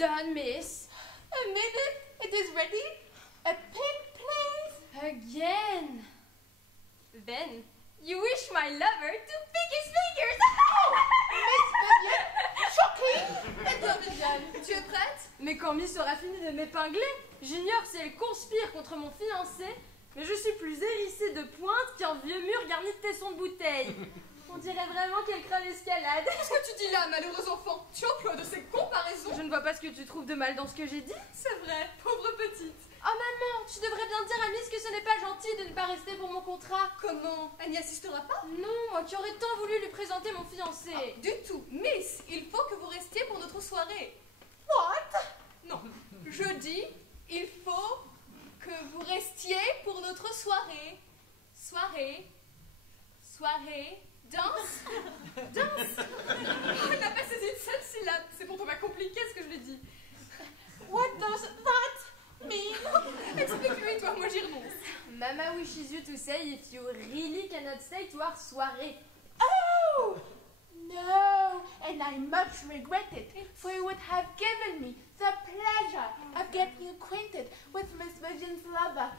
done, miss. A minute, it is ready. A pig, please. Again. Then, you wish my lover to pick his fingers. Miss Vivian, shocking. Eh bien, Vivian, tu es prête? Mais quand Miss aura fini de m'épingler, j'ignore si elle conspire contre mon fiancé, mais je suis plus hérissée de pointe qu'un vieux mur garni de tessons de bouteille. On dirait vraiment qu'elle craint l'escalade. Qu'est-ce que tu dis là, malheureux enfant? Tu emploies de ces comparaisons? Je ne vois pas ce que tu trouves de mal dans ce que j'ai dit. C'est vrai, pauvre petite. Oh maman, tu devrais bien dire à Miss que ce n'est pas gentil de ne pas rester pour mon contrat. Comment? Elle n'y assistera pas? Non, moi qui aurais tant voulu lui présenter mon fiancé. Du tout. Miss, il faut que vous restiez pour notre soirée. What? Non, je dis, il faut que vous restiez pour notre soirée. Soirée. Soirée. Danse. Danse. Elle n'a pas saisi une seule syllabe. C'est pourtant pas compliqué ce que je lui dis. What does that mean? Explique-lui, toi, moi j'y renonce. Mama wishes you to say if you really cannot stay to our soirée. Oh! No, and I much regret it, for you would have given me the pleasure of getting acquainted with Miss Vivian's lover.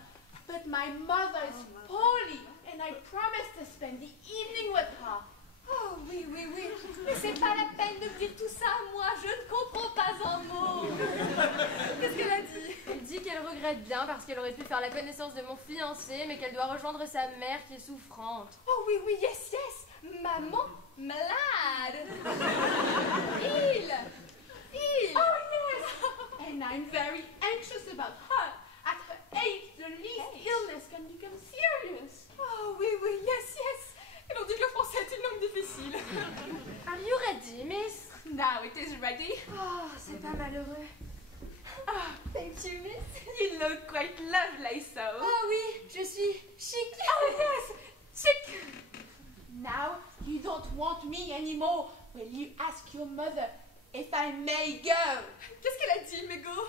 But my mother is poorly, and I promised to spend the evening with her. Oh oui, oui, oui. Mais c'est pas la peine de me dire tout ça, moi, je ne comprends pas un mot. Qu'est-ce qu'elle a dit? Elle dit qu'elle regrette bien parce qu'elle aurait pu faire la connaissance de mon fiancé, mais qu'elle doit rejoindre sa mère qui est souffrante. Oh oui, oui, yes, yes. Maman malade. Il. Oh yes, and I'm very anxious about her. At her age, the least illness can become serious. Oh oui, oui, yes, yes. Et l'on dit que le français est une langue difficile. Are you ready, miss? Now it is ready. Oh, c'est pas malheureux. Ah, thank you, miss. You look quite lovely, so. Oh oui, je suis chic. Oh yes, chic. Now you don't want me anymore. Will you ask your mother if I may go? Qu'est-ce qu'elle a dit, Mégo?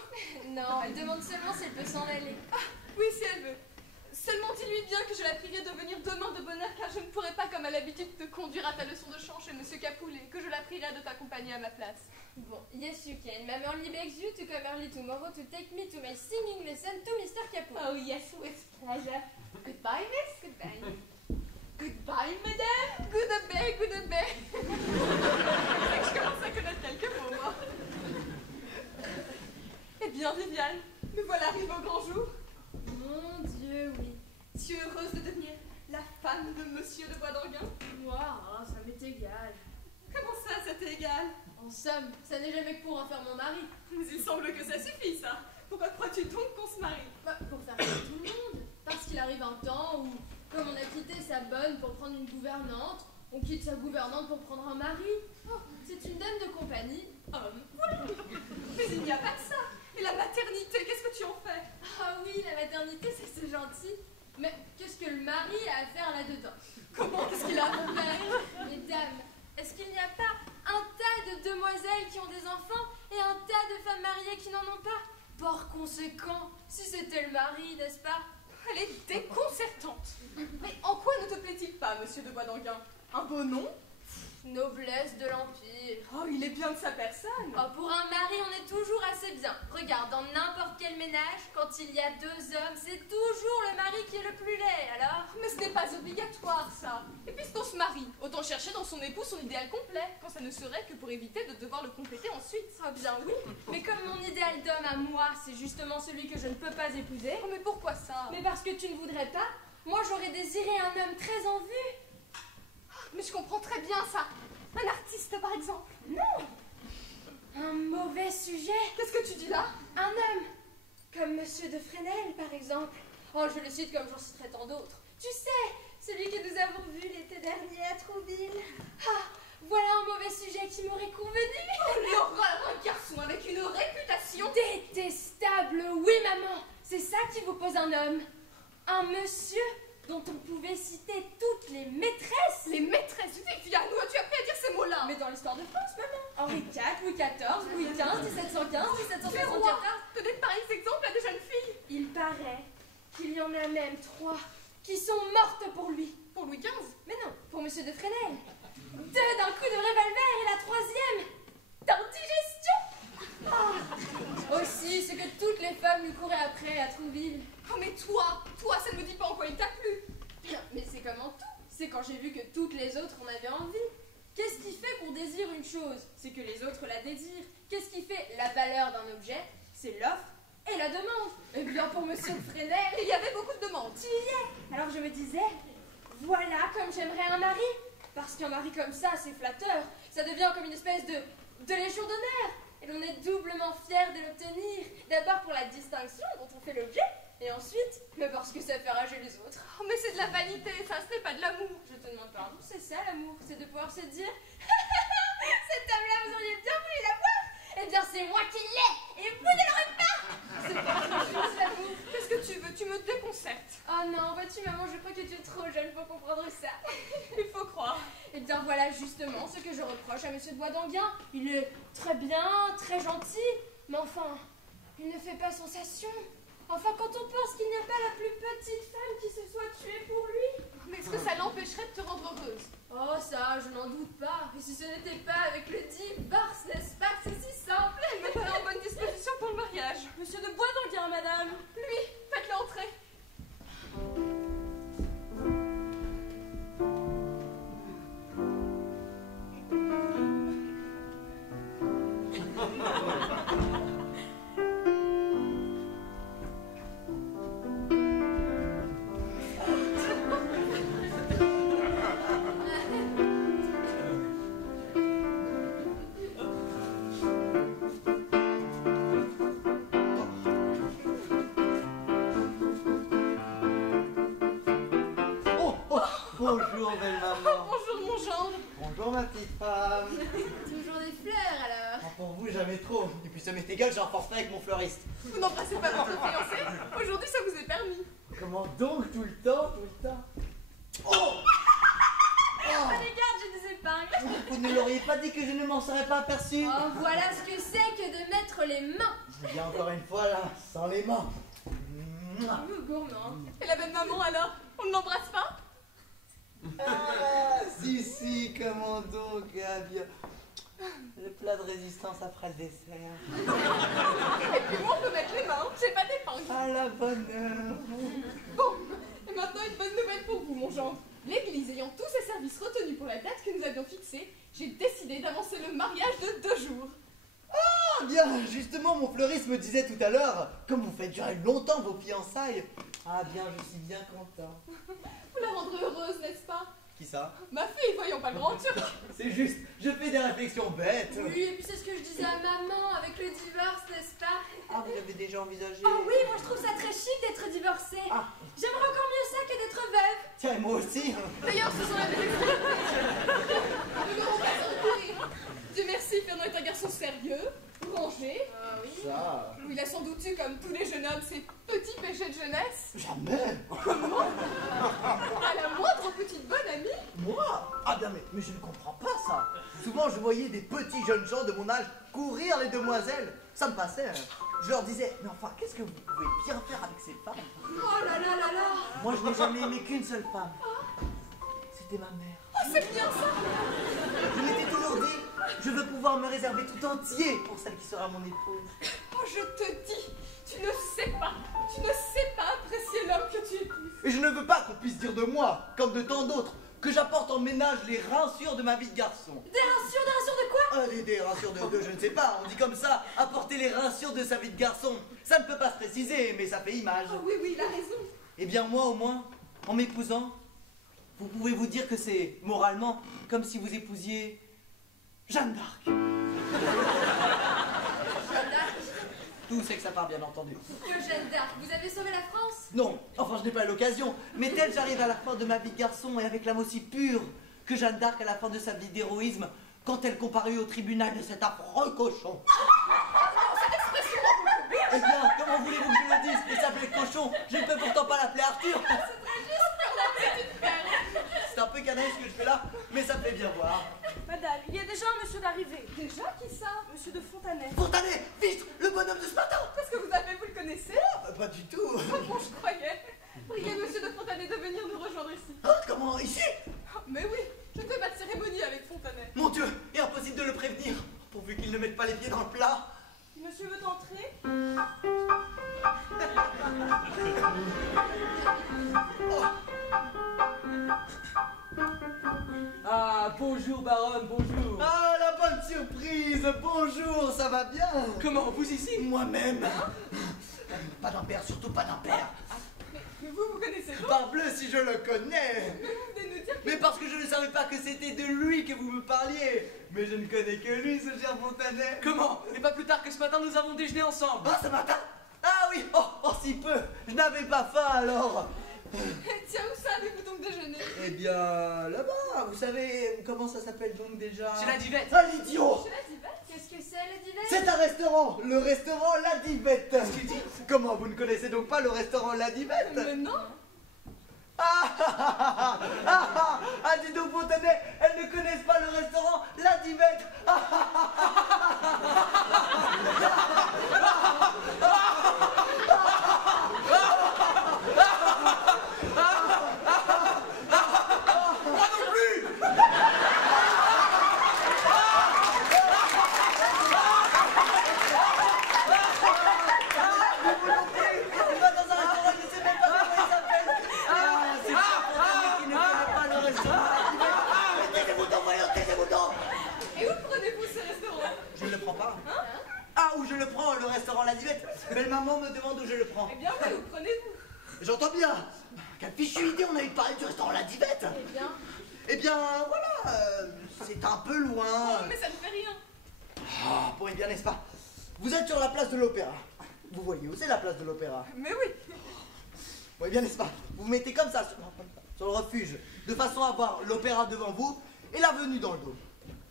Non, elle demande seulement si elle peut s'en aller. Ah, oui, si elle veut. Seulement dis-lui bien que je la prierai de venir demain de bonne heure, car je ne pourrai pas, comme à l'habitude, te conduire à ta leçon de chant chez Monsieur Capoulet, que je la prierai de t'accompagner à ma place. Bon, yes you can. Mama only begs you to come early tomorrow to take me to my singing lesson to Mr. Capoulet. Oh yes, with pleasure. Goodbye, miss. Goodbye. Goodbye, madame. Goodbye, goodbye. Je commence à connaître quelques mots, moi. Eh bien, Viviane, nous voilà arrivés au grand jour. Mon Dieu, oui. Tu es heureuse de devenir la femme de Monsieur de Boisdorguin? Moi, ça m'est égal. Comment ça, ça t'est égal? En somme, ça n'est jamais que pour en faire mon mari. Mais il semble que ça suffit, ça. Pourquoi crois-tu donc qu'on se marie? Bah, pour faire comme tout le monde. Parce qu'il arrive un temps où, comme on a quitté sa bonne pour prendre une gouvernante, on quitte sa gouvernante pour prendre un mari. Oh, c'est une dame de compagnie, homme. Mais il n'y a pas que ça. Et la maternité, qu'est-ce que tu en fais? Ah oui, la maternité, c'est gentil. Mais qu'est-ce que le mari a à faire là-dedans? Comment? Qu'est-ce qu'il a à faire? Mesdames, est-ce qu'il n'y a pas un tas de demoiselles qui ont des enfants et un tas de femmes mariées qui n'en ont pas? Par conséquent, si c'était le mari, n'est-ce pas? Elle est déconcertante. Mais en quoi ne te plaît-il pas, Monsieur de Boisdorguin? Un beau nom? Noblesse de l'Empire. Oh, il est bien de sa personne. Oh, pour un mari, on est toujours assez bien. Regarde, dans n'importe quel ménage, quand il y a deux hommes, c'est toujours le mari qui est le plus laid, alors? Mais ce n'est pas obligatoire, ça. Et puisqu'on se marie, autant chercher dans son époux son idéal complet, quand ça ne serait que pour éviter de devoir le compléter ensuite. Ah bien oui, mais comme mon idéal d'homme à moi, c'est justement celui que je ne peux pas épouser. Oh, mais pourquoi ça? Mais parce que tu ne voudrais pas, moi j'aurais désiré un homme très en vue. Mais je comprends très bien ça. Un artiste, par exemple. Non. Un mauvais sujet. Qu'est-ce que tu dis là? Un homme. Comme Monsieur de Fresnel, par exemple. Oh, je le cite comme j'en citerai tant d'autres. Tu sais, celui que nous avons vu l'été dernier à Trouville. Ah, voilà un mauvais sujet qui m'aurait convenu. Oh, l'horreur, un garçon avec une réputation. Détestable, oui, maman. C'est ça qui vous pose un homme. Un monsieur dont on pouvait citer toutes les maîtresses. Les maîtresses, Viviane, où as-tu appris à dire ces mots-là? Mais dans l'histoire de France, maman. Henri IV, Louis XIV, Louis XV, 1715, 1774. Donner de pareils exemples à des jeunes filles. Il paraît qu'il y en a même 3 qui sont mortes pour lui. Pour Louis XV? Mais non, pour Monsieur de Fresnel. 2 d'un coup de revolver et la 3e d'indigestion. Oh, femme lui courait après à Trouville. Oh mais toi, ça ne me dit pas en quoi il t'a plu. Mais c'est comme en tout. C'est quand j'ai vu que toutes les autres en avaient envie. Qu'est-ce qui fait qu'on désire une chose? C'est que les autres la désirent. Qu'est-ce qui fait la valeur d'un objet? C'est l'offre et la demande. Eh bien, pour Monsieur de Fresnel, Il y avait beaucoup de demandes. tu y es. Alors je me disais, voilà comme j'aimerais un mari. Parce qu'un mari comme ça, c'est flatteur. Ça devient comme une espèce de légion d'honneur. Et l'on est doublement fier de l'obtenir. D'abord pour la distinction dont on fait l'objet, et ensuite, mais parce que ça fait rager les autres. Oh mais c'est de la vanité, ça, ce n'est pas de l'amour. Je te demande pardon, c'est ça l'amour, c'est de pouvoir se dire cette dame-là, vous auriez bien voulu la voir. Eh bien, c'est moi qui l'ai, et vous ne l'aurez pas. C'est pas autre chose, l'amour. Qu'est-ce que tu veux? Tu me déconcertes. Oh non, vois-tu, maman, je crois que tu es trop jeune pour comprendre ça. Il faut croire. Eh bien, voilà justement ce que je reproche à Monsieur de Boisdanguin. Il est très bien, très gentil, mais enfin, il ne fait pas sensation. Enfin, quand on pense qu'il n'y a pas la plus petite femme qui se soit tuée pour lui. Mais est-ce que ça l'empêcherait de te rendre heureuse? Oh, ça, je n'en doute pas. Et si ce n'était pas avec le divorce, n'est-ce pas? C'est si simple. Me voilà en bonne disposition pour le mariage. Monsieur de Boisdanguin, madame. Lui, faites-le entrer. Bonjour, belle maman. Bonjour mon gendre. Bonjour, ma petite femme. Toujours des fleurs, alors. Oh, pour vous, jamais trop. Et puis ça m'est égal, j'en forfait avec mon fleuriste. Vous n'embrassez pas votre fiancé? Aujourd'hui, ça vous est permis. Comment donc, tout le temps, tout le temps? Oh, Prenez garde, j'ai des épingles. vous ne l'auriez pas dit que je ne m'en serais pas aperçu? Oh, voilà ce que c'est que de mettre les mains. Je viens encore une fois, là, sans les mains. Mouah. Gourmand. Et la belle maman alors? On ne l'embrasse pas? Ah, si, comment donc, ah, bien. Le plat de résistance après le dessert. Et puis moi, on peut mettre les mains. J'ai pas d'épingle. À la bonne heure. Bon, et maintenant une bonne nouvelle pour vous, mon gendre. L'église ayant tous ses services retenus pour la date que nous avions fixée, j'ai décidé d'avancer le mariage de 2 jours. Ah bien, justement, mon fleuriste me disait tout à l'heure, comme vous faites durer longtemps vos fiançailles. Ah bien, je suis bien content. Vous la rendrez heureuse, n'est-ce pas? Qui ça? Ma fille, voyons pas le grand turc. C'est juste, je fais des réflexions bêtes. Oui, et puis c'est ce que je disais à maman avec le divorce, n'est-ce pas? Ah, vous l'avez déjà envisagé? Oh oui, moi je trouve ça très chic d'être divorcée. Ah. J'aimerais encore mieux ça que d'être veuve. Tiens, et moi aussi. D'ailleurs, ce sont la vérité. Nous n'aurons pas à recourir. Dieu merci, Fernand est un garçon sérieux, rangé. Oui. Ça, Il a sans doute eu, comme tous les jeunes hommes, ses petits péchés de jeunesse. jamais. À la moindre petite bonne amie. Moi? Ah bien, mais je ne comprends pas ça. Souvent, je voyais des petits jeunes gens de mon âge courir les demoiselles. Ça me passait. Hein. Je leur disais, mais enfin, qu'est-ce que vous pouvez bien faire avec ces femmes? Oh là là là là. Moi, je n'ai jamais aimé qu'une seule femme. C'était ma mère. Oh, c'est bien ça. Je m'étais toujours dit, je veux pouvoir me réserver tout entier pour celle qui sera mon épouse. Oh, je te dis, tu ne sais pas apprécier l'homme que tu épouses. Et je ne veux pas qu'on puisse dire de moi, comme de tant d'autres, que j'apporte en ménage les rincures de ma vie de garçon. Des rations de quoi? Des rincures de je ne sais pas, on dit comme ça, apporter les rincures de sa vie de garçon. Ça ne peut pas se préciser, mais ça fait image. Oh oui, il a raison. Eh bien moi au moins, en m'épousant, vous pouvez vous dire que c'est, moralement, comme si vous épousiez Jeanne d'Arc. Jeanne d'Arc. Tout c'est que ça part, bien entendu. Que Jeanne d'Arc, vous avez sauvé la France? Non, enfin je n'ai pas l'occasion, mais tel j'arrive à la fin de ma vie de garçon et avec l'âme aussi pure que Jeanne d'Arc à la fin de sa vie d'héroïsme, quand elle comparut au tribunal de cet affreux cochon. Eh bien, comment voulez-vous que je le dise? Il s'appelait cochon, je ne peux pourtant pas l'appeler Arthur. C'est un peu canaille ce que je fais là, mais ça me fait bien voir. Madame, il y a déjà un monsieur d'arrivée. Déjà, qui ça? Monsieur de Fontanet. Fontanet, vite, le bonhomme de ce matin. Qu'est-ce que vous avez, vous le connaissez? Pas du tout. Oh, bon, je croyais. Priez monsieur de Fontanet de venir nous rejoindre ici. Ah, comment, ici? Mais oui, je ne fais pas de cérémonie avec Fontanet. Mon Dieu, et impossible de le prévenir, pourvu qu'il ne mette pas les pieds dans le plat. Monsieur veut entrer? Ah, bonjour baronne, bonjour. Ah, la bonne surprise. Bonjour, ça va bien? Comment, vous ici? Moi-même. Pas d'impair, surtout pas d'impair. Mais vous connaissez pas? Parbleu si je le connais. Mais vous venez nous dire que... Mais parce que je ne savais pas que c'était de lui que vous me parliez. Mais je ne connais que lui, ce cher Fontanet. Comment? Et pas plus tard que ce matin, nous avons déjeuné ensemble. Ah, ce matin? Ah oui, oh, si peu. Je n'avais pas faim alors. Tiens, où ça avez-vous donc déjeuné? Eh bien, là-bas, vous savez, comment ça s'appelle donc déjà? C'est la divette. Ah, l'idiot! Chez la divette? Qu'est-ce que c'est, le dîner? C'est un restaurant, le restaurant La Divette. Qu'est-ce qu'il dit? Comment, vous ne connaissez donc pas le restaurant La Divette? Mais non. Ah, dis donc Fontanet, elles ne connaissent pas le restaurant La Divette. Il va dans un restaurant, je ne sais même pas comment il s'appelle. Ah, c'est Fontanet qui ne connaît pas le restaurant La Divette. Taisez-vous donc, voyons, taisez-vous donc. Et où prenez-vous ce restaurant? Je ne le prends pas. Ah, où je le prends, le restaurant La Divette. Mais maman me demande où je le prends. Eh bien, oui, où prenez-vous? J'entends bien. Quelle fichue idée, on a eu de parler du restaurant La Divette. Eh bien, Eh bien, voilà, c'est un peu loin. Oh, mais ça ne fait rien. Ah, bon, eh bien, n'est-ce pas? Vous êtes sur la place de l'Opéra. Vous voyez où c'est la place de l'Opéra? Mais oui. Bon, eh bien, n'est-ce pas? Vous vous mettez comme ça sur le refuge, de façon à voir l'Opéra devant vous et l'avenue dans le dos.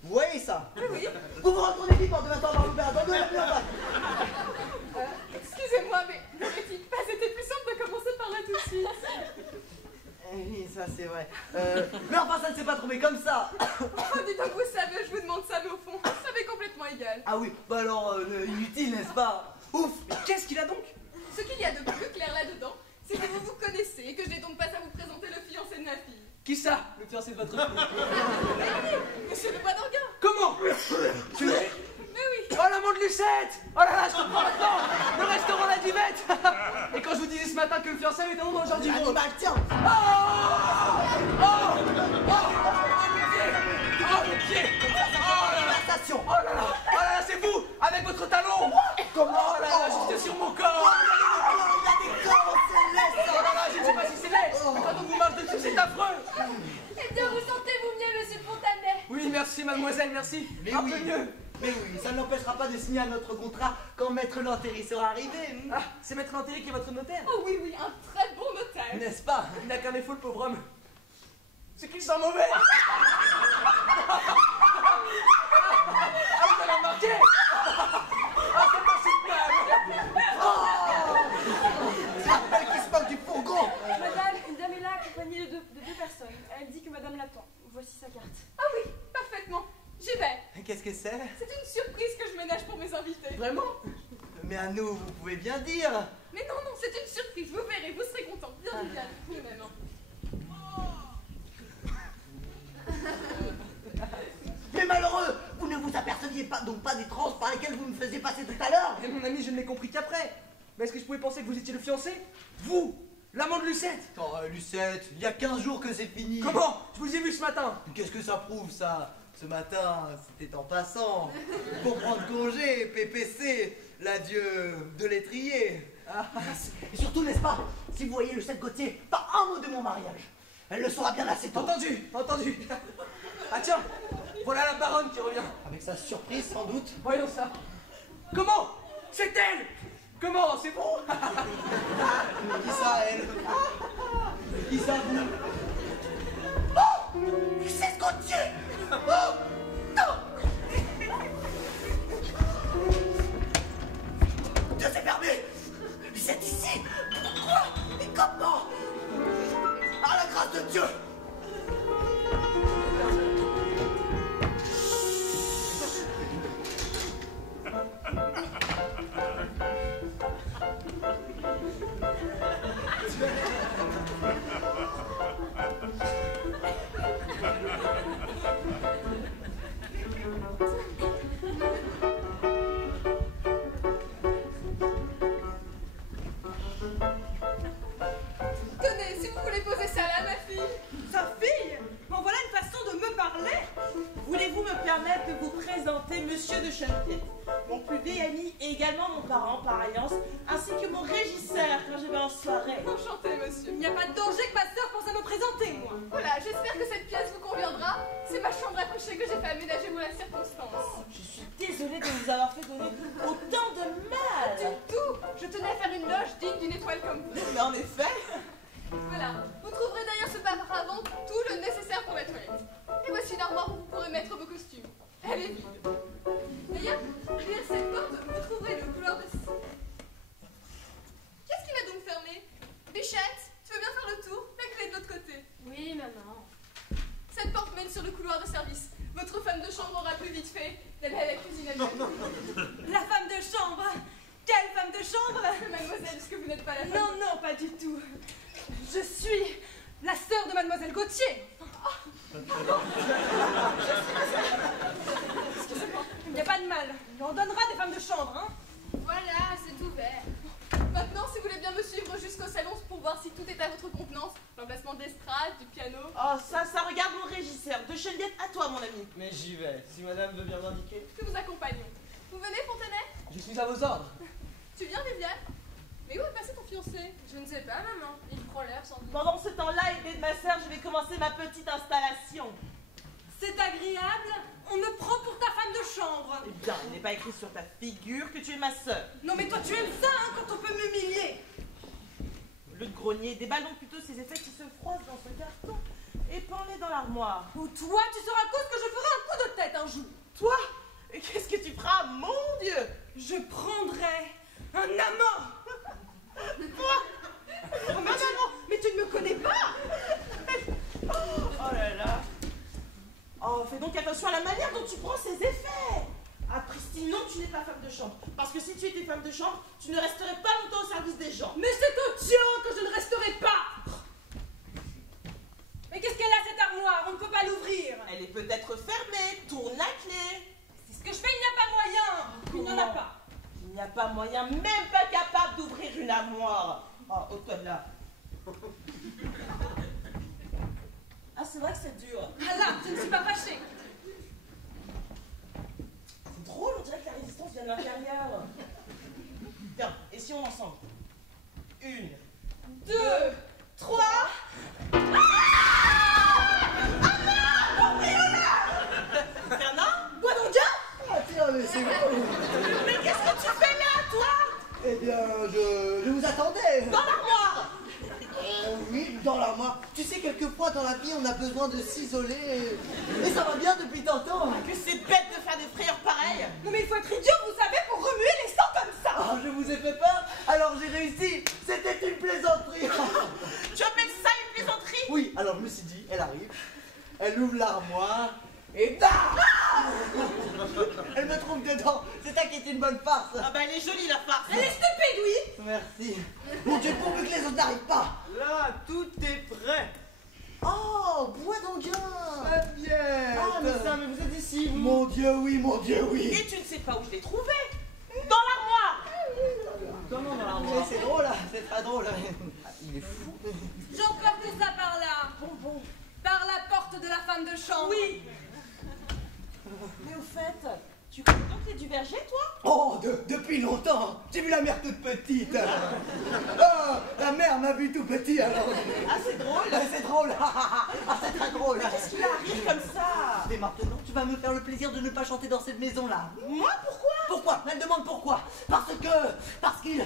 Vous voyez ça? Oui. Vous vous retournez vite en devant voir l'Opéra dans le dos et l'avenue en face. Excusez-moi, mais n'aurait-il pas été plus simple de commencer par là tout de suite? Oui, ça c'est vrai. Mais enfin, ça ne s'est pas trouvé comme ça. Oh, dis donc, vous savez, je vous demande ça, mais au fond, ça m'est complètement égal. Ah oui, bah alors, inutile, n'est-ce pas? Ouf. Mais qu'est-ce qu'il a donc? Ce qu'il y a de plus clair là-dedans, c'est que vous vous connaissez et que je n'ai donc pas à vous présenter le fiancé de ma fille. Qui ça? Le fiancé de votre fille. Monsieur le bois d'Orguin. Comment? Tu le... Mais oui. Oh l'amant de Lucette! Oh là là, je comprends maintenant! Le restaurant La Divette! Et quand je vous disais ce matin que le fiancé était dans le jardin du monde. Animal, tiens. Oh! Oh! Oh! Oh mon pied! Oh là là! Sensation. Oh là là! Oh là là, c'est vous! Avec votre talon! Comment? Oh là là, juste sur mon corps! Il y a des corps célestes. Oh là là, je ne sais pas si c'est laid! Mais quand on vous marche dessus, c'est affreux! eh bien, vous sentez-vous mieux, monsieur Fontanet? Oui, merci mademoiselle, merci! Mais Un oui. peu mieux! Mais oui, ça n'empêchera pas de signer notre contrat quand Maître Lantéry sera arrivé. Ah, c'est Maître Lantéry qui est votre notaire? Oh oui, oui, un très bon notaire. N'est-ce pas? Il n'a qu'un défaut, le pauvre homme. C'est qu'il sent mauvais! Ah, vous avez remarqué? Ah, c'est pas soutenable! C'est la belle qui se moque du fourgon. Madame, une dame est là accompagnée de deux personnes. Elle dit que madame l'attend. Voici sa carte. Ah oui, parfaitement. J'y vais. Qu'est-ce que c'est? C'est une surprise que je ménage pour mes invités. Vraiment? Mais à nous, vous pouvez bien dire. Mais non, non, c'est une surprise. Vous verrez, vous serez contents. Bien, bien, vous-même. Mais malheureux, vous ne vous aperceviez pas donc pas des transes par lesquelles vous me faisiez passer tout à l'heure? Et mon ami, je ne l'ai compris qu'après. Mais est-ce que je pouvais penser que vous étiez le fiancé? Vous, l'amant de Lucette? Oh, Lucette, il y a 15 jours que c'est fini. Comment? Je vous ai vu ce matin. Qu'est-ce que ça prouve, ça? Ce matin, c'était en passant. Pour prendre congé, PPC, l'adieu de l'étrier. Et surtout, n'est-ce pas, si vous voyez Lucette Gauthier, pas un mot de mon mariage. Elle le saura bien assez tôt. Entendu, entendu. Ah tiens, voilà la baronne qui revient. Avec sa surprise, sans doute. Voyons ça. Comment? C'est elle! Comment? C'est bon? Qui ça, elle? Qui ça, vous? Oh! Lucette Gauthier! Oh! Non! Dieu s'est fermé! Lucette ici! Pourquoi? Et comment? À la grâce de Dieu! vous présenter Monsieur de Chenneviette, mon plus vieil ami et également mon parent par alliance, ainsi que mon régisseur quand je vais en soirée. Enchanté, monsieur. Il n'y a pas de danger que ma sœur pense à me présenter, moi. Voilà, j'espère que cette pièce vous conviendra. C'est ma chambre à coucher que j'ai fait aménager pour la circonstance. Je suis désolée de vous avoir fait donner autant de mal. Du tout. Je tenais à faire une loge digne d'une étoile comme vous. Mais en effet... Voilà, vous trouverez derrière ce paravent tout le nécessaire pour la toilette. Et voici une armoire où vous pourrez mettre vos costumes. Elle est vide. D'ailleurs, derrière cette porte, vous trouverez le couloir de... Qu'est-ce qui va donc fermer? Bichette, tu veux bien faire le tour? La clé de l'autre côté. Oui, maman. Cette porte mène sur le couloir de service. Votre femme de chambre aura plus vite fait d'aller à la cuisine elle-même. La femme de chambre? Quelle femme de chambre? Mademoiselle, est-ce que vous n'êtes pas la femme? Non, non, pas du tout. Je suis la sœur de Mademoiselle Gauthier. Excusez-moi, il n'y a pas de mal. On donnera des femmes de chambre, hein? Voilà, c'est ouvert. Maintenant, si vous voulez bien me suivre jusqu'au salon pour voir si tout est à votre contenance, l'emplacement de l'estrade, du piano... Oh, ça regarde mon régisseur. De Chenneviette à toi, mon ami. Mais j'y vais, si madame veut bien m'indiquer. Que vous accompagnons. Vous venez, Fontenay? Je suis à vos ordres. Tu viens, Viviane? Mais où est passé ton fiancé? Je ne sais pas, maman. Il prend l'air sans doute. Pendant ce temps-là, aidé de ma sœur, je vais commencer ma petite installation. C'est agréable. On me prend pour ta femme de chambre. Eh bien, il n'est pas écrit sur ta figure que tu es ma sœur. Non, mais toi, tu aimes ça, hein, quand on peut m'humilier. Le grenier, déballe donc plutôt ces effets qui se froissent dans ce carton et prends-les dans l'armoire. Ou toi, tu seras cause que je ferai un coup de tête un jour. Toi? Et qu'est-ce que tu feras, mon Dieu? Je prendrai un amant. Quoi? Oh, mais tu ne me connais pas. Oh là là. Oh, fais donc attention à la manière dont tu prends ces effets. Ah, Christine, non, tu n'es pas femme de chambre. Parce que si tu étais femme de chambre, tu ne resterais pas longtemps au service des gens. Mais c'est au tien que je ne resterai pas. Mais qu'est-ce qu'elle a, cette armoire? On ne peut pas l'ouvrir. Elle est peut-être fermée. Tourne la clé. C'est ce que je fais, il n'y a pas moyen. Il n'y en a pas. Il n'y a pas moyen, même pas capable d'ouvrir une armoire. Oh, ôte-toi de là. Ah, c'est vrai que c'est dur. Ah là, je ne suis pas fâchée. C'est drôle, on dirait que la résistance vient de l'intérieur. Tiens, et si on ensemble? 1, 2, 3. Fernand? Quoi donc, ah tiens, mais c'est vous. Mais qu'est-ce que tu fais là, toi? Eh bien, je vous attendais. Dans l'armoire. Oui, dans l'armoire. Tu sais, quelquefois dans la vie, on a besoin de s'isoler. Et ça va bien depuis tantôt. Que c'est bête de faire des frayeurs pareilles. Non, mais il faut être idiot, vous savez, pour remuer les sangs comme ça. Ah, je vous ai fait peur, alors j'ai réussi. C'était une plaisanterie. Tu appelles ça une plaisanterie? Oui, alors je me suis dit, elle arrive, elle ouvre l'armoire, et bam! Elle me trouve dedans. C'est ça qui est une bonne farce. Ah bah elle est jolie la farce. Elle est stupide, oui. Merci. Mon Dieu, pourvu que les autres n'arrivent pas. Là, tout est prêt. Oh, bois donc bien. Bien. Ah, mais ça, mais vous êtes ici, vous. Mon Dieu, oui, mon Dieu, oui. Et tu ne sais pas où je l'ai trouvé? Dans l'armoire. Comment dans Mais l'armoire? c'est drôle, hein, c'est pas drôle. Il est fou. J'emporte ça par là. Bon. Par la porte de la femme de chambre. Oui. Mais au fait, tu connais donc les Duverger, toi? Oh, depuis longtemps. J'ai vu la mère toute petite. Oh, la mère m'a vu tout petit alors. Ah, c'est drôle. C'est drôle. Ah, c'est très drôle. Qu'est-ce qu'il arrive comme ça? Mais maintenant, tu vas me faire le plaisir de ne pas chanter dans cette maison-là. Moi, pourquoi? Pourquoi? Elle demande pourquoi. Parce qu'il y a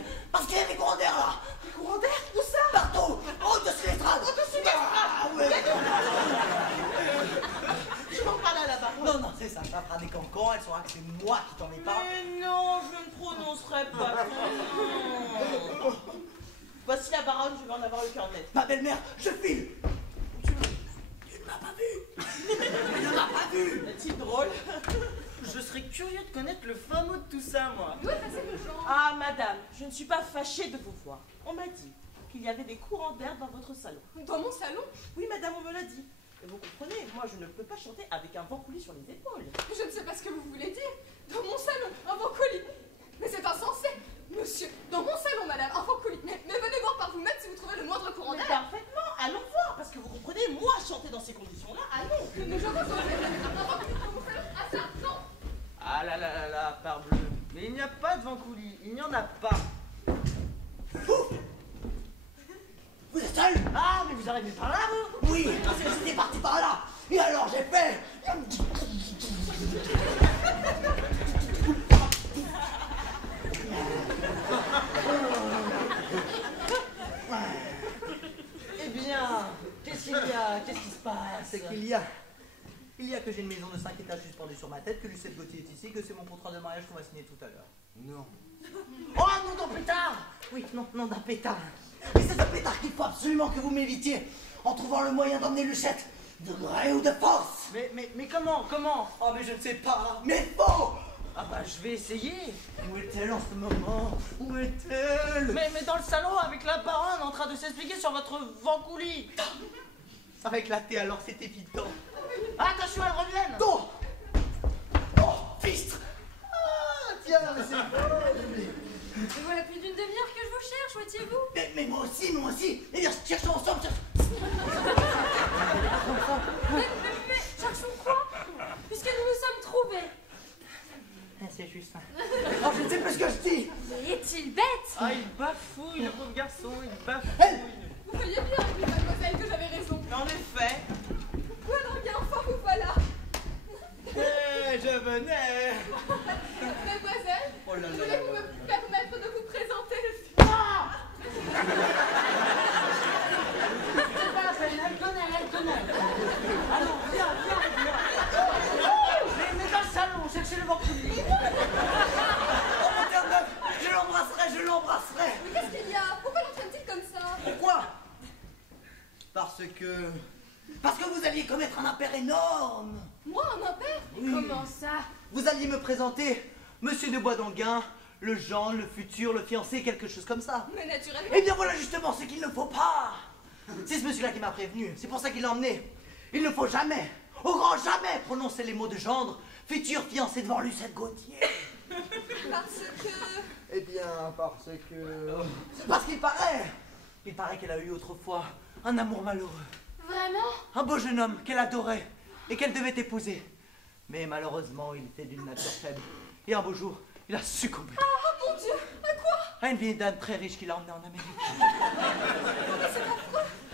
des courants d'air là. Des courants d'air? Où ça? Partout. Au-dessus de l'estrade. Au-dessus de l'estrade. Ah, ouais. Je m'en parle là-bas. Non, c'est ça. Ça fera des cancans. Elle saura que c'est moi qui t'en ai pas. Mais non, je ne prononcerai pas ton nom. Voici la baronne, je vais en avoir le cœur net. Ma belle-mère, je file. Tu ne m'as pas vu. Tu ne m'as pas vu. Est-il drôle? Je serais curieux de connaître le fin mot de tout ça, moi. D'où est passé le genre? Ah, madame, je ne suis pas fâchée de vous voir. On m'a dit qu'il y avait des courants d'air dans votre salon. Dans mon salon? Oui, madame, on me l'a dit. Et vous comprenez, moi, je ne peux pas chanter avec un vent coulis sur les épaules. Je ne sais pas ce que vous voulez dire. Dans mon salon, un vent colis. Mais c'est insensé. Monsieur, dans mon salon, madame, un vent colis. Mais venez voir par vous-même si vous trouvez le moindre courant Mais d'air. parfaitement, allons voir, parce que vous comprenez, moi, chanter dans ces conditions-là, allons. Mais je vous en prie, un vent colis dans mon salon. Ah ça, non. là là là là, parbleu. Mais il n'y a pas de vent coulis, il n'y en a pas. Vous êtes seul? Ah, mais vous arrivez par là, vous? Oui, parce que j'étais parti par là. Et alors j'ai fait... Eh bien, qu'est-ce qu'il y a? Qu'est-ce qui se passe? C'est qu'il y a que j'ai une maison de 5 étages suspendue sur ma tête, que Lucette Gauthier est ici, que c'est mon contrat de mariage qu'on va signer tout à l'heure. Non. Oh, nom d'un pétard! Oui, non d'un pétard. Et c'est un pétard qu'il faut absolument que vous m'évitiez, en trouvant le moyen d'emmener Lucette, de gré ou de force. Mais comment? Oh, mais je ne sais pas. Mais faux! Ah bah, je vais essayer. Où est-elle en ce moment? Où est-elle? Mais dans le salon, avec la baronne, en train de s'expliquer sur votre vent coulis. Avec la thé, alors c'est évident. Attention, elle revienne. Non! Oh, fistre! Ah, tiens, mais c'est bon. Mais voilà plus d'une demi-heure que je vous cherche, où étiez-vous? Mais moi aussi. Eh bien, cherchons ensemble, Mais cherchons quoi? Puisque nous nous sommes trouvés. C'est juste ça. Oh, je ne sais plus ce que je dis. Mais est-il bête? Ah, il bafouille, le pauvre garçon, il bafouille. Elle! Vous voyez bien, mademoiselle, que j'avais raison. En effet. Voilà bien, enfin vous voilà. Eh, je venais. Mademoiselle, Oh là là là voulez-vous là. me permettre de vous présenter? Elle connaît. Allons, viens. Mais dans le salon, cherchez le vent coulis. Oh, mon Dieu, je l'embrasserai. Mais qu'est-ce qu'il y a? Pourquoi l'entraîne-t-il comme ça? Pourquoi? Parce que vous alliez commettre un impair énorme. Moi, un impair? Comment ça? Vous alliez me présenter Monsieur de Bois d'Anguin, le gendre, le futur, le fiancé, quelque chose comme ça. Mais naturellement. Eh bien voilà justement ce qu'il ne faut pas. C'est ce monsieur-là qui m'a prévenu, c'est pour ça qu'il l'a emmené. Il ne faut jamais, au grand jamais, prononcer les mots de gendre, futur fiancé devant Lucette Gauthier. Parce que... Eh bien, parce qu'il paraît qu'elle a eu autrefois un amour malheureux. Vraiment? Un beau jeune homme qu'elle adorait et qu'elle devait épouser. Mais malheureusement, il était d'une nature faible. Et un beau jour, il a succombé. Oh mon Dieu, à quoi? À une vieille dame très riche qui l'a emmené en Amérique.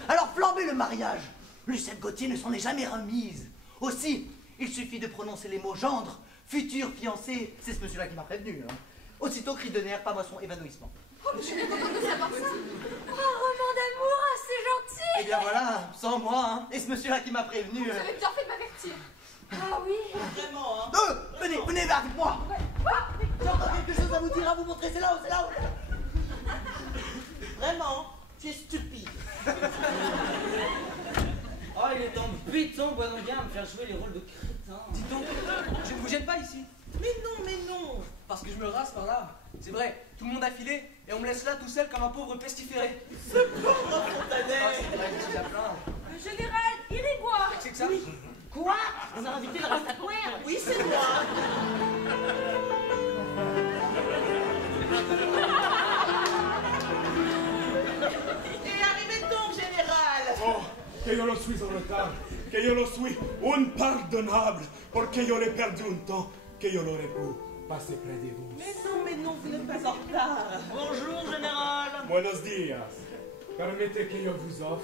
Alors flambez le mariage. Lucette Gauthier ne s'en est jamais remise. Aussi, il suffit de prononcer les mots gendre, futur fiancé. C'est ce monsieur-là qui m'a prévenu. Hein. Aussitôt, cri de nerfs, pamoison, évanouissement. Oh, mais je suis bien contente de savoir ça. Oh, roman d'amour, ah, c'est gentil! Eh bien voilà, sans moi, hein. Et ce monsieur-là qui m'a prévenu. Vous avez bien fait de m'avertir. Ah oui! Vraiment, hein. Venez avec moi. J'ai encore quelque chose à vous dire, à vous montrer. C'est là-haut. Vraiment, tu es stupide. Oh, il est embêtant, Bois d'Anguin, à me faire jouer les rôles de crétin. Dis donc, je ne vous gêne pas ici. Mais non. Parce que je me rase par là. C'est vrai, tout le monde a filé et on me laisse là tout seul comme un pauvre pestiféré. Ce pauvre Fontanet. Ah, c'est vrai, je suis à plaindre. Le général, il est boire. C'est que ça? Quoi? On a invité le ratatouille? Oui, c'est moi. Et arrivez donc, général. Oh, que yo lo suis en retard, que yo lo suis impardonnable, porque yo l'ai perdu un temps, que yo l'aurais pu passer près de vous. Mais non, vous n'êtes pas en retard. Bonjour, général. Buenos días. Permettez que yo vous offre.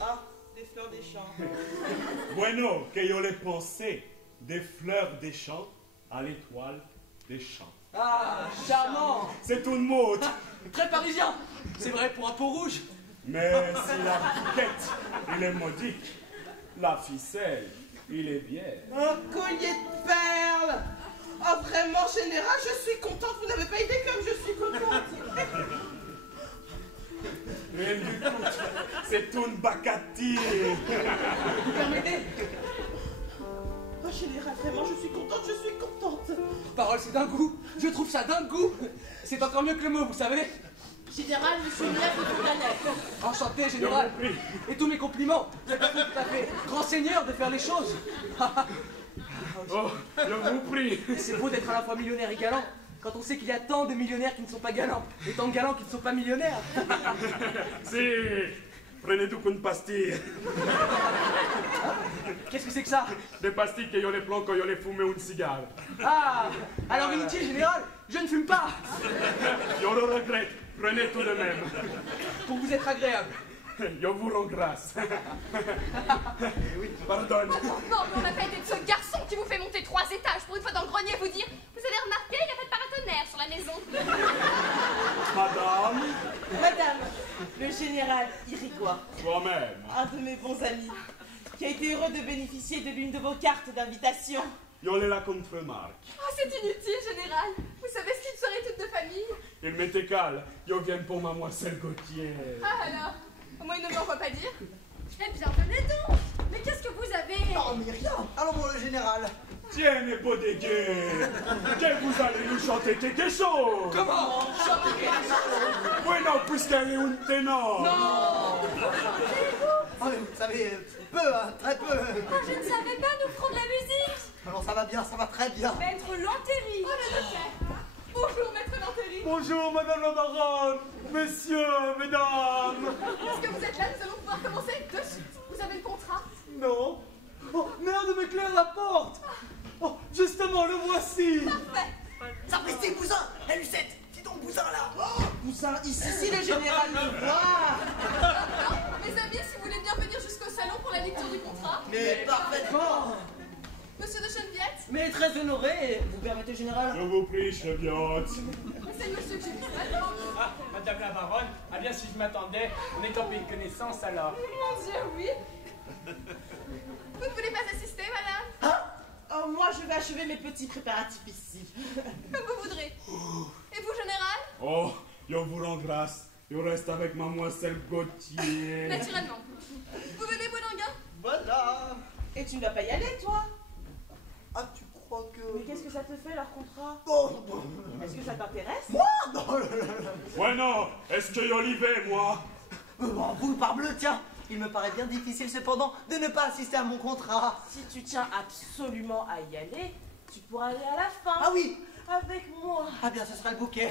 Ah, des fleurs des champs. Bueno, que yo l'ai pensé des fleurs des champs à l'étoile des champs. Ah, charmant. C'est une mode. Très parisien. C'est vrai pour un peau rouge. Mais si la quête, il est modique, la ficelle, il est bien. Un collier de perles. Oh, vraiment, général, je suis contente. Vous n'avez pas idée comme je suis contente. Rien du tout. C'est une bacatine. Vous permettez? Oh, général, vraiment, je suis contente. Parole, c'est d'un goût. Je trouve ça d'un goût. C'est encore mieux que le mot, vous savez. Général, je suis là pour Fontanet. Enchanté, général. Et tous mes compliments. Vous êtes tout à fait grand seigneur de faire les choses. Oh, je vous prie. C'est beau d'être à la fois millionnaire et galant, quand on sait qu'il y a tant de millionnaires qui ne sont pas galants, et tant de galants qui ne sont pas millionnaires. Si, prenez donc une pastille. Qu'est-ce que c'est que ça? Des pastilles que yo les plans quand yo les fume une cigare. Ah, alors inutile, général, je ne fume pas. Yo le regrette, prenez tout de même. Pour vous être agréable. Yo vous rends grâce. Pardonne. Non, mais on n'a pas été de ce garçon qui vous fait monter 3 étages pour une fois dans le grenier vous dire vous avez remarqué, il n'y a pas de paratonnerre sur la maison. Madame, le général Irigoire, Toi-même. un de mes bons amis, qui a été heureux de bénéficier de l'une de vos cartes d'invitation. Yo l'ai la contre-marque. Oh, c'est inutile, général. Vous savez ce qu'une soirée toute de famille? Il m'était calme. Yo viens pour mademoiselle Gauthier. Ah alors, moi il ne m'en voit pas dire. Eh bien, venez donc. Mais qu'est-ce que vous avez? Non, mais rien. Allons, mon le général. Tiens, mes beaux dégués, que vous allez nous chanter quelque chose. Comment? Chanter quelque chose? Oui, non, puisqu'elle est une ténor. Non. Ah, mais vous savez, peu, hein, très peu. Oh, je ne savais pas, nous ferons de la musique. Alors ça va bien, ça va très bien. Maître Lantéry. Oh, le notaire. Bonjour, maître Lantéry. Bonjour, madame la baronne, messieurs, mesdames. Puisque vous êtes là, nous allons pouvoir commencer de suite. Vous avez le contrat? Non. Oh, merde, m'éclaire la porte. Oh, justement, le voici. Parfait. Sapristi, Bousin, la Lucette, dis donc Bousin là. Oh, Poussin, ici, si le général le voit. Mes amis, si vous voulez bien venir jusqu'au salon pour la lecture du contrat. mais parfaitement. Monsieur de Cheneviette, Mais très honoré, vous permettez, général? Je vous prie, Cheviot. c'est monsieur Jimmy. Ah, madame la baronne, ah bien si je m'attendais, on est en pays de connaissance alors. Mon Dieu, oui. Vous ne voulez pas assister, madame? Oh, moi, je vais achever mes petits préparatifs ici. Comme vous voudrez. Et vous, général? Oh, yo vous rend grâce. Yo reste avec mademoiselle Gauthier. Naturellement. Vous venez, Bourdinguin? Voilà. Et tu ne dois pas y aller, toi? Ah, tu crois que... Mais qu'est-ce que ça te fait, leur contrat? Oh, Est-ce que ça t'intéresse? moi non, Ouais, non, est-ce que yo l'y vais, moi? vous parbleu, tiens. Il me paraît bien difficile cependant de ne pas assister à mon contrat. Si tu tiens absolument à y aller, tu pourras aller à la fin. Ah oui. Avec moi. Ah bien, ce sera le bouquet.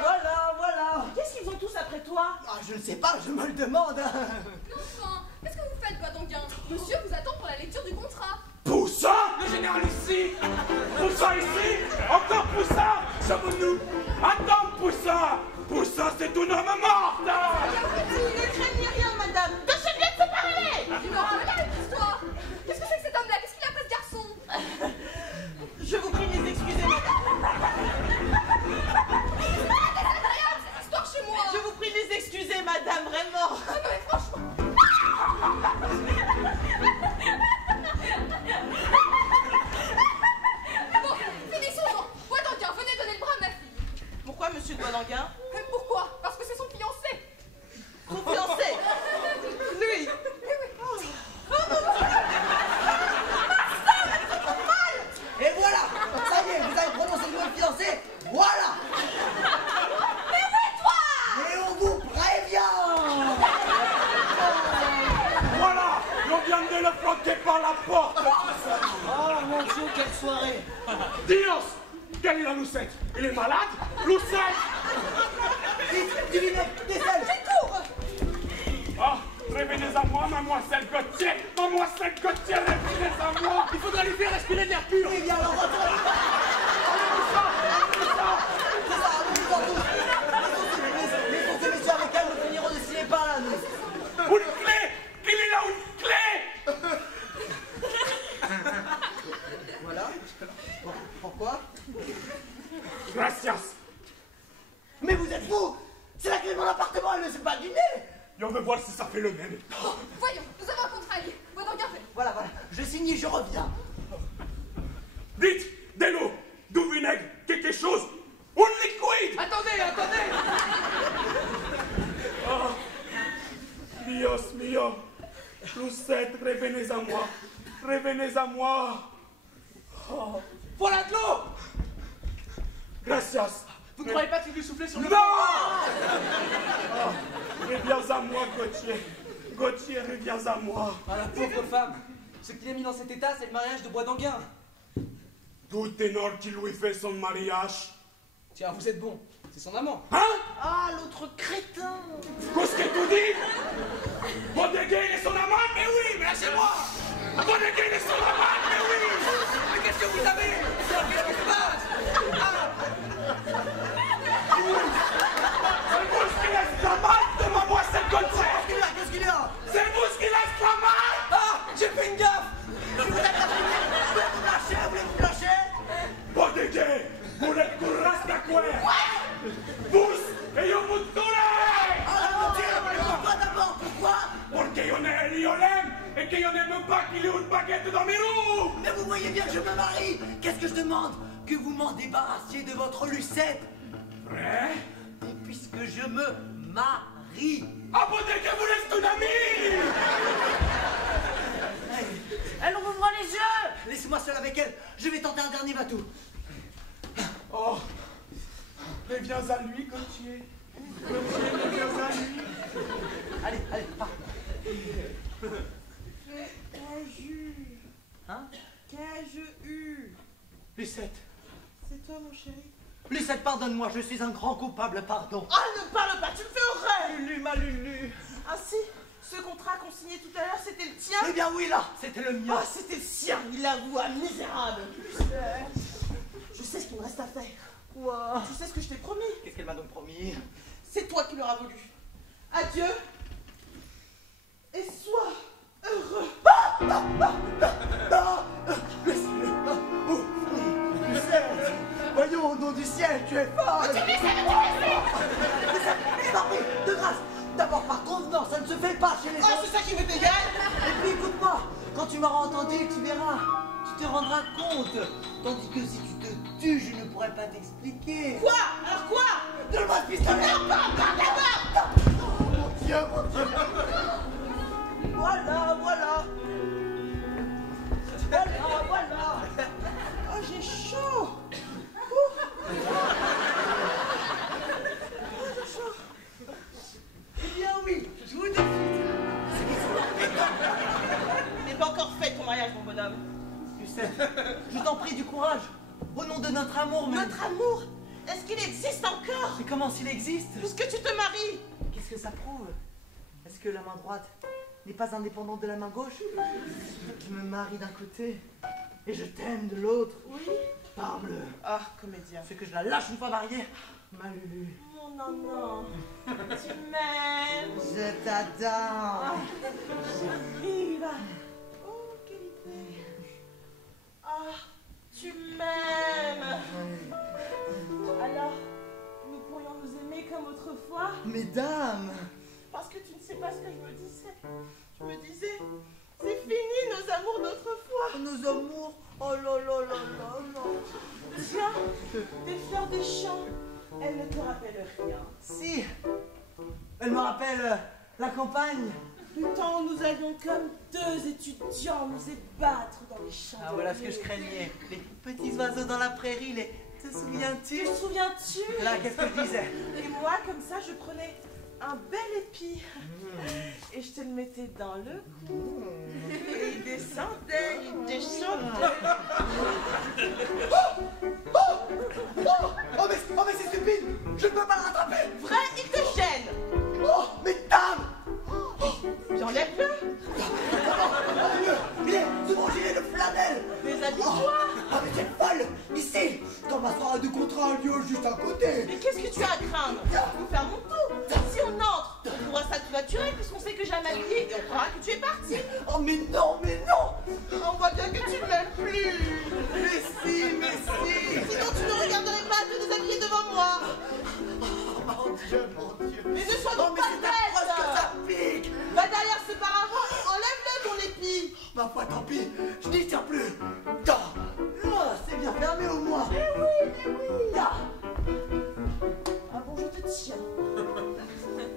Voilà. Qu'est-ce qu'ils ont tous après toi? Ah, je ne sais pas, je me le demande. Enfin, qu'est-ce que vous faites, Bourdinguin? Monsieur vous attend pour la lecture du contrat. Poussin, le général ici. Poussin ici. Encore Poussin. Sommes-nous? Attends, Poussin. Poussin, c'est un homme mort. Ne craignez rien, madame. De ce bien de se parler. Tu me rappelles avec l'histoire. Qu'est-ce que c'est que cet homme-là? Qu'est-ce qu'il a fait, ce garçon? Je vous prie de les excuser, madame. Désagréable, cette histoire chez moi. Je vous prie de les excuser, madame, vraiment. Ah non, mais franchement. Bon, finissons-en. Bourdinguin, venez donner le bras à ma fille. Pourquoi, monsieur de Bourdinguin? Pourquoi? Parce que c'est son fiancé. Son fiancé? Lui? Et voilà. Ça y est, vous avez prononcé le mot fiancé. Voilà. Mais où est toi? Et on vous prévient. Voilà, on vient de le flanquer par la porte. Oh mon Dieu, quelle soirée. Dios, quelle est la Lucette? Il est malade? Lucette! Vite, du vinaigre, des sels. Ah, revenez à moi, mademoiselle Gauthier! Mademoiselle Gauthier, revenez à moi! Il faudra lui faire respirer de l'air pur. Eh bien, alors, retournez. C'est ça, allons-nous en tous. Les messieurs avec elle, nous finirons de signer par là, nous. Une clé! Il est là, une clé! Voilà. Pourquoi? Gracias! Mais vous êtes fous. C'est la clé de mon appartement, elle ne sait pas du nez. Et on veut voir si ça fait le même. Oh, voyons, nous avons un contrat lié. Bourdinguin, fait. Voilà, je signe et je reviens. Dites, de l'eau, du vinaigre, quelque chose, un liquide! Attendez. Oh, Dios mio, Lucette, revenez à moi, revenez à moi. Oh, Voilà de l'eau. gracias. Vous ne croyez pas qu'il lui soufflait sur le... Non! Oh, reviens à moi, Gauthier. Gauthier, reviens à moi. Ah, la pauvre femme. Ce qui l'a mis dans cet état, c'est le mariage de Bourdinguin. Tout ténor qui lui fait son mariage. Tiens, vous êtes bon. C'est son amant. Hein? Ah, l'autre crétin. Qu'est-ce que tu dis? Bourdinguin est son amant, mais Mais oui, mais lâchez-moi. Abonnez-vous, il est sur la main, mais oui. Mais qu'est-ce que vous avez? Qu'est-ce qui se passe? C'est vous qui laisse la main devant moi, cette gouttière. Qu'est-ce qu'il y a? C'est vous qui laisse la main. Ah, j'ai fait une gaffe. Je vous ai pas fini. Voulez-vous lâcher? Voulez-vous lâcher? Bodege, voulez que reste quoi? Vous et yo vous tourez. Pourquoi d'abord? Pourquoi? Porque yo l'aime et que yo n'aime pas qu'il y ait une baguette dans mes roues. Mais vous voyez bien que je me marie. Qu'est-ce que je demande? Que vous m'en débarrassiez de votre Lucette. Vrai? Et puisque je me marie. Ah, Bodege, vous laisse ton ami. Elle ouvre les yeux. Laissez-moi seul avec elle. Je vais tenter un dernier bateau. Oh, mais viens à lui, Gauthier. Gauthier, mais viens à lui. Allez, allez, pars. Qu'ai-je eu? Hein? Qu'ai-je eu? Lucette. C'est toi, mon chéri? Lucette, pardonne-moi, je suis un grand coupable, pardon. Ah, ne parle pas, tu me fais horreur! Lulu, ma Lulu. Ah si, ce contrat qu'on signait tout à l'heure, c'était le tien? Eh bien oui, là, c'était le mien. Ah, c'était le sien, il avoue, misérable. Je sais ce qu'il me reste à faire. Quoi? Tu sais ce que je t'ai promis? Qu'est-ce qu'elle m'a donc promis? C'est toi qui l'auras voulu. Adieu. Et sois heureux. Lucette, voyons, au nom du ciel, tu es folle. Lucette, de grâce, d'abord par convenance, ça ne se fait pas chez les Ah, autres. c'est ça qui m'est égal. Et puis écoute-moi, quand tu m'auras entendu, tu verras, tu te rendras compte. Tandis que si tu te tues, je ne pourrais pas t'expliquer. Quoi? Alors quoi? Donne-moi ce pistolet. Non, pas d'abord. Oh mon Dieu, mon Dieu. Voilà, voilà. Voilà, voilà. Oh, j'ai chaud. J'ai chaud. Eh bien oui, je vous dis. Il n'est pas encore fait ton mariage, mon bonhomme. Lucette, je t'en prie du courage. Au nom de notre amour, même. Notre amour? Est-ce qu'il existe encore? Mais comment s'il existe? Puisque tu te maries. Qu'est-ce que ça prouve? Est-ce que la main droite n'est pas indépendante de la main gauche? Je me marie d'un côté et je t'aime de l'autre. Oui. Parle. Ah, comédien. C'est que je la lâche une fois mariée. Ma Lulu. Mon nanan. Tu m'aimes. Je t'adore. Chérie, là. Oh, quelle idée. Ah, tu m'aimes. Alors, nous pourrions nous aimer comme autrefois? Mesdames. Parce que tu ne sais pas ce que je me disais. Je me disais, c'est fini nos amours d'autrefois. Nos amours. Oh là là là là là. Tiens, des fleurs des champs, elles ne te rappellent rien. Si. Elle me rappelle la campagne. Le temps où nous allions comme deux étudiants nous ébattre dans les champs. Ah voilà ce que je craignais. Les petits oiseaux dans la prairie, les... Te souviens-tu? Te souviens-tu? Là, qu'est-ce que je disais? Et moi, comme ça, je prenais un bel épi et je te le mettais dans le cou. Et il descendait, il descendait. Oh mais c'est stupide! Je ne peux pas le rattraper! Vrai, il te gêne. Oh, mais dame! J'enlève-le. Il est sous mon gilet de flanelle! Déshabille-toi. Ah mais t'es folle! Ici! Quand ma soirée de contrat a lieu juste à côté! Mais qu'est-ce que tu as à craindre? Nous faire mon tour. Si on entre, on pourra s'acculaturer puisqu'on sait que j'ai un habillé et on croira que tu es parti. Oh mais non, mais non! On voit bien que tu ne m'aimes plus. Mais si, mais si! Sinon tu ne regarderais pas te déshabiller devant moi. Oh mon Dieu, mon Dieu! Mais ne sois donc mais pas c'est affreux bête. que ça pique! Va derrière ce paravent et enlève-le ton épi. Ma foi, tant pis, je n'y tiens plus! C'est bien fermé au moins! Mais oui! Ah. Ah bon, je te tiens.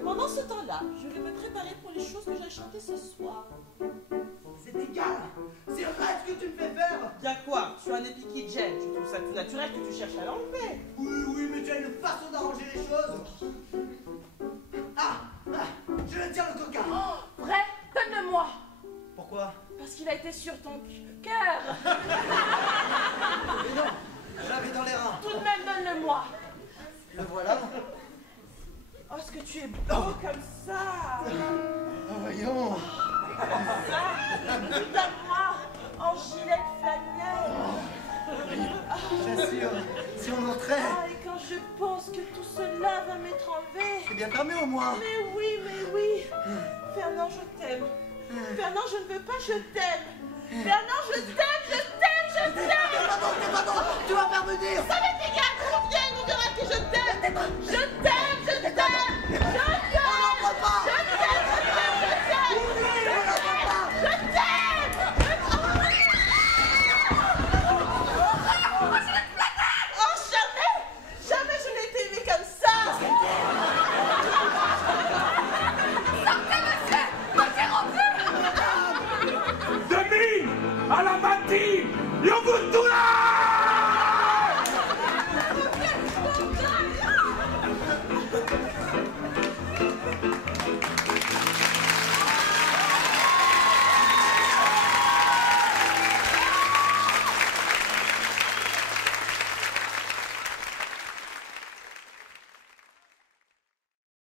Pendant ce temps-là, je vais me préparer pour les choses que j'ai chantées ce soir. C'est égal! C'est vrai ce que tu me fais faire! Bien quoi? Tu as un épi qui te gêne. Je trouve ça tout naturel que tu cherches à l'enlever. Oui, mais tu as une façon d'arranger les choses! Je le tiens le coca! Oh, vrai, donne-le-moi. Pourquoi? Parce qu'il a été sur ton cœur. Mais non! Je l'avais dans les reins! Tout de même, donne-le-moi. Le voilà! Oh, est-ce que tu es beau comme ça? Voyons! Ça, tout à moi, en gilet flanelle. J'assure, si on entrait... Ah, et quand je pense que tout cela va m'être enlevé... C'est bien fermé au moins. Mais oui. Fernand, je t'aime. Fernand, je ne veux pas, je t'aime. Fernand, je t'aime. T'es pas bon, tu vas faire venir. Ça m'est égal, qu'on vienne, on verra que je t'aime. Je t'aime.